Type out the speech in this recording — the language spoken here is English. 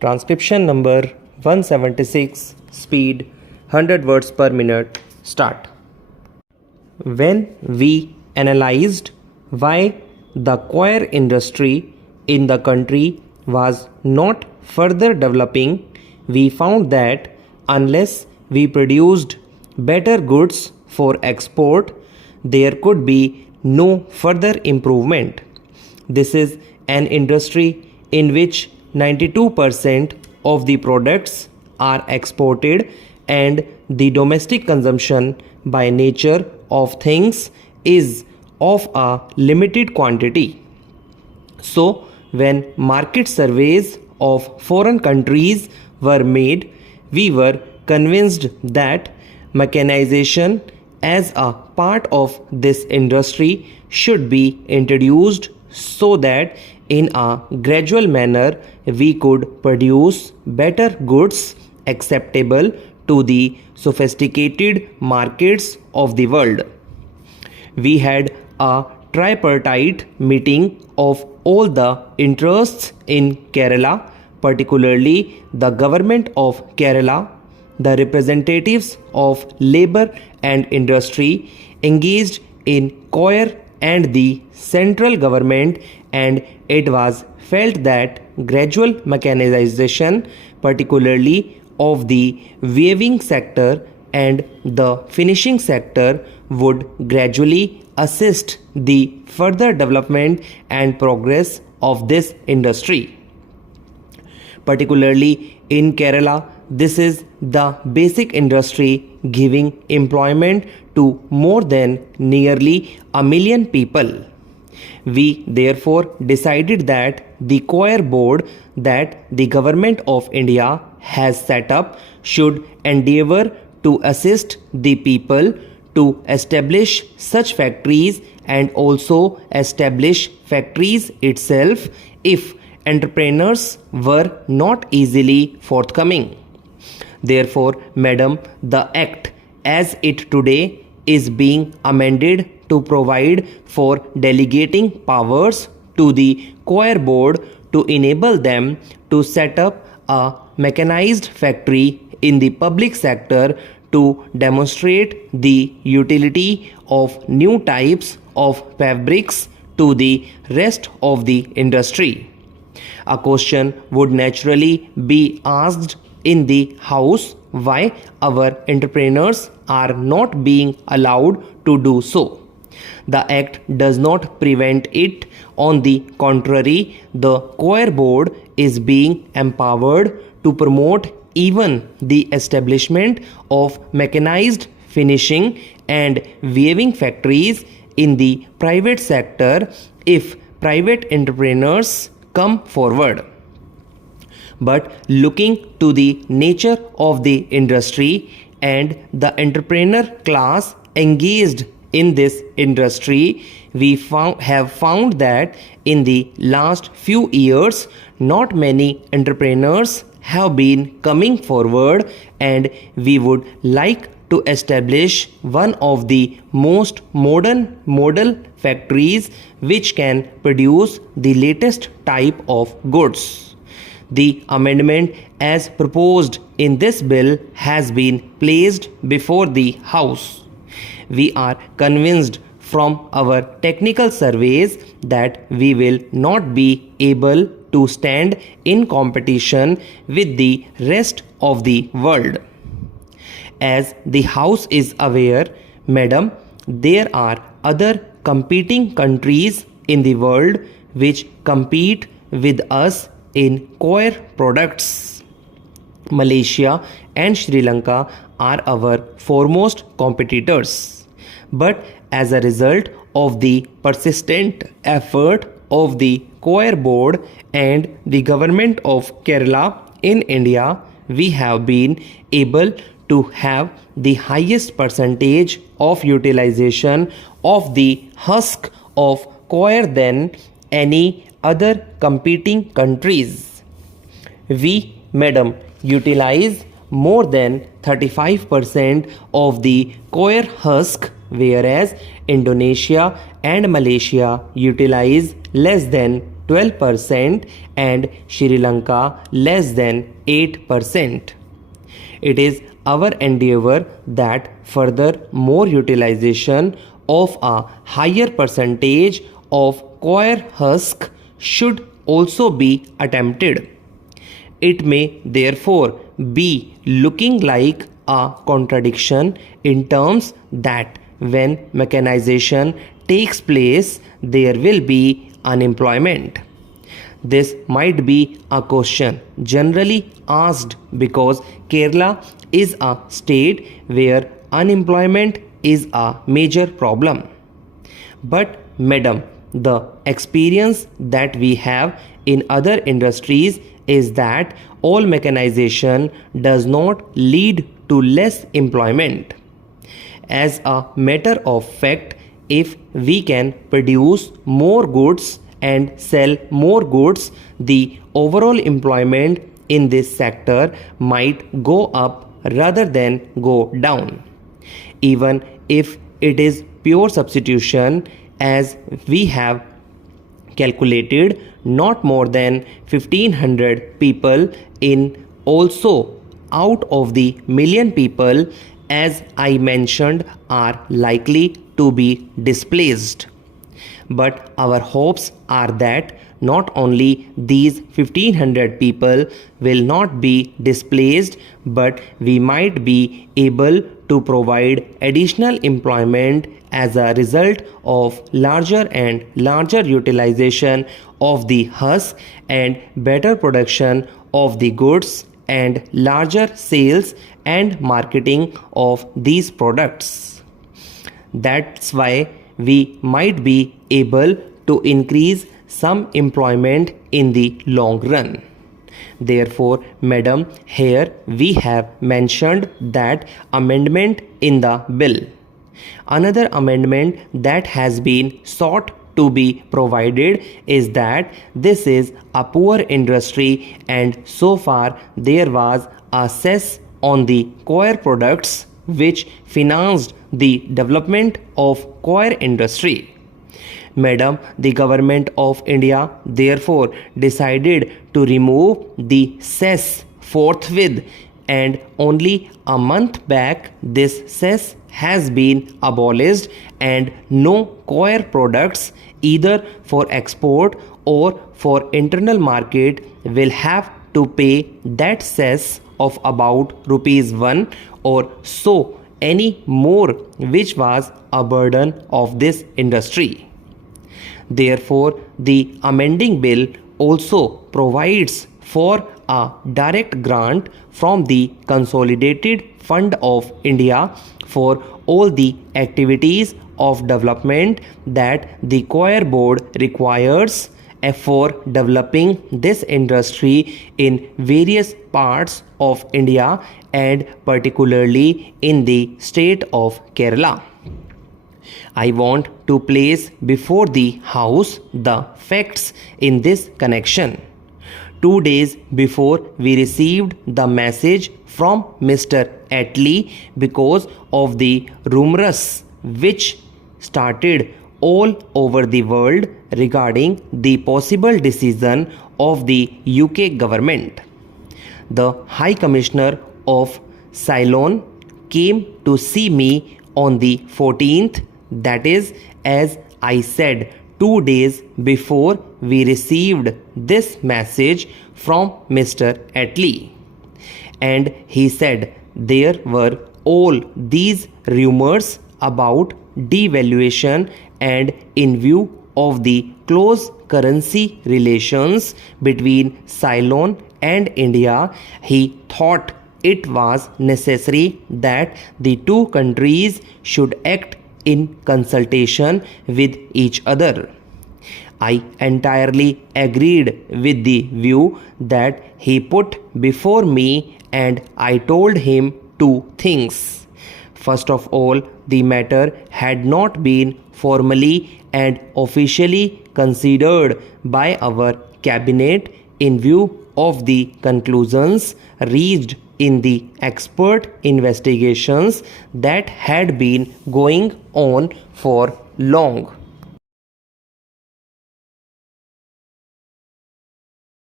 Transcription number 176, speed 100 words per minute, start. When we analyzed why the coir industry in the country was not further developing, we found that unless we produced better goods for export, there could be no further improvement. This is an industry in which 92% of the products are exported and the domestic consumption by nature of things is of a limited quantity. So, when market surveys of foreign countries were made, we were convinced that mechanization as a part of this industry should be introduced so that in a gradual manner we could produce better goods acceptable to the sophisticated markets of the world. We had a tripartite meeting of all the interests in Kerala, particularly the government of Kerala, the representatives of labor and industry engaged in coir and the central government, and it was felt that gradual mechanization, particularly of the weaving sector and the finishing sector, would gradually assist the further development and progress of this industry. Particularly in Kerala, this is the basic industry giving employment to more than nearly 1 million people. We therefore decided that the coir board that the government of India has set up should endeavour to assist the people to establish such factories and also establish factories itself if entrepreneurs were not easily forthcoming. Therefore, Madam, the Act as it today is being amended to provide for delegating powers to the coir board to enable them to set up a mechanized factory in the public sector to demonstrate the utility of new types of fabrics to the rest of the industry. A question would naturally be asked in the House why our entrepreneurs are not being allowed to do so. The Act does not prevent it. On the contrary, the coir board is being empowered to promote even the establishment of mechanized finishing and weaving factories in the private sector if private entrepreneurs come forward. But looking to the nature of the industry and the entrepreneur class engaged in this industry, we have found that in the last few years, not many entrepreneurs have been coming forward, and we would like to establish one of the most modern model factories which can produce the latest type of goods. The amendment as proposed in this bill has been placed before the House. We are convinced from our technical surveys that we will not be able to stand in competition with the rest of the world. As the House is aware, Madam, there are other competing countries in the world which compete with us in coir products. Malaysia and Sri Lanka are our foremost competitors. But as a result of the persistent effort of the coir board and the government of Kerala in India, we have been able to have the highest percentage of utilization of the husk of coir than any other competing countries. We, Madam, utilize more than 35% of the coir husk, whereas Indonesia and Malaysia utilize less than 12% and Sri Lanka less than 8%. It is our endeavor that further more utilization of a higher percentage of coir husk should also be attempted. It may therefore be looking like a contradiction in terms that when mechanization takes place, there will be unemployment. This might be a question generally asked because Kerala is a state where unemployment is a major problem. But madam, the experience that we have in other industries is that all mechanization does not lead to less employment. As a matter of fact, if we can produce more goods and sell more goods, the overall employment in this sector might go up rather than go down. Even if it is pure substitution, as we have calculated, not more than 1500 people in also out of the million people, as I mentioned, are likely to be displaced. But our hopes are that not only these 1500 people will not be displaced, but we might be able to provide additional employment as a result of larger and larger utilization of the husk and better production of the goods and larger sales and marketing of these products. That's why we might be able to increase some employment in the long run. Therefore, madam, here we have mentioned that amendment in the bill. Another amendment that has been sought to be provided is that this is a poor industry and so far there was a cess on the coir products which financed the development of coir industry. Madam, the government of India therefore decided to remove the cess forthwith, and only a month back this cess has been abolished and no coir products either for export or for internal market will have to pay that cess of about ₹1 or so any more, which was a burden of this industry. Therefore, the amending bill also provides for a direct grant from the Consolidated Fund of India for all the activities of development that the coir board requires for developing this industry in various parts of India and particularly in the state of Kerala. I want to place before the House the facts in this connection. 2 days before we received the message from Mr. Attlee because of the rumors which started all over the world regarding the possible decision of the UK government. The High Commissioner of Ceylon came to see me on the 14th, that is, as I said, 2 days before we received this message from Mr. Attlee. And he said there were all these rumors about devaluation, and in view of the close currency relations between Ceylon and India, he thought it was necessary that the two countries should act in consultation with each other. I entirely agreed with the view that he put before me, and I told him two things. First of all, the matter had not been formally and officially considered by our cabinet in view of the conclusions reached in the expert investigations that had been going on for long.